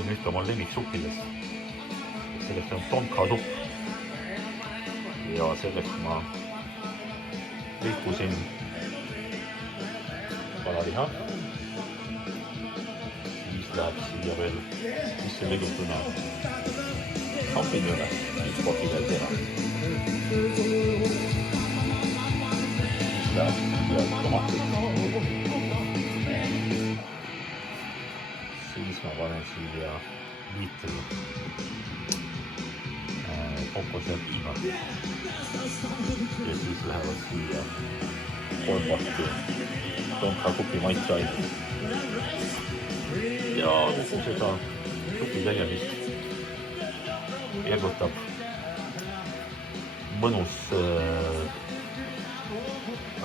teen ühte oma lemmiksuppidest. Selleks on tonkasupp. Ja selleks ma rikkusin kalaliha. Siis läheb siia veel sisse lõigutuna šampinjone, üks paki veel teha. Siis läheb siia tomatid. Siis ma panen siia liitri kokose piima. Ja siis lähevad siia 3 pakki tonkasupi maitseaineid. Ja kogu seda supi tegemist ergutab mõnus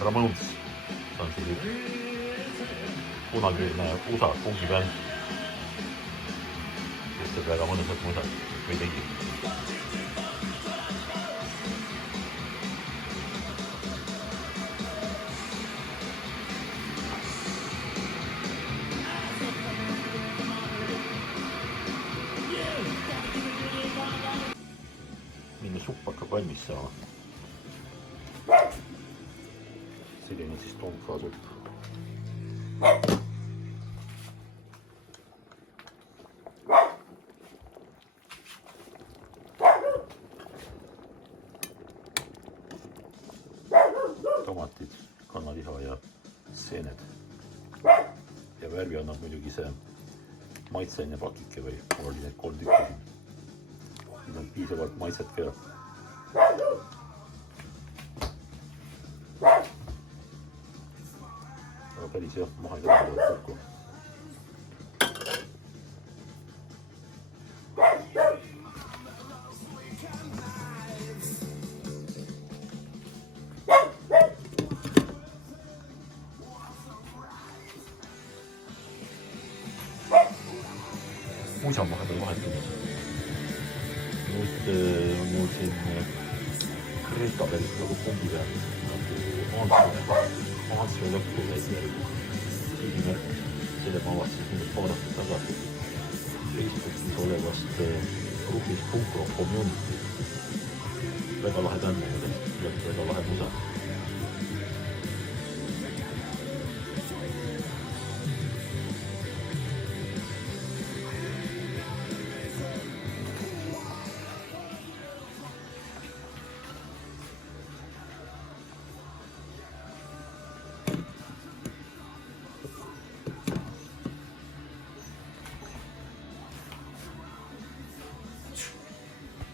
Ramones. See on siis üks kunagine USA pungibänd, kes teeb väga mõnusat muusat või tegi. Minu supp hakkab valmis saama. Selline on siis tonkasupp. Tomatid, kanaliha ja seened. Ja värvi annab muidugi see maitseline pakike või mul oli need 3 tükki. Siin on piisavalt maitset ka. Aga päris jah, maha ei tõmba kokku. Muisa on vahepeal vahetunud. Nüüd on mul siin Kreeka päris nagu pumbi peal. Ansio lõppu riigimärk. Selle ma avastasin nüüd paar aastat tagasi Facebookis olevast grupist Punk Rock Community. Väga lahe bänd, väga lahe musa.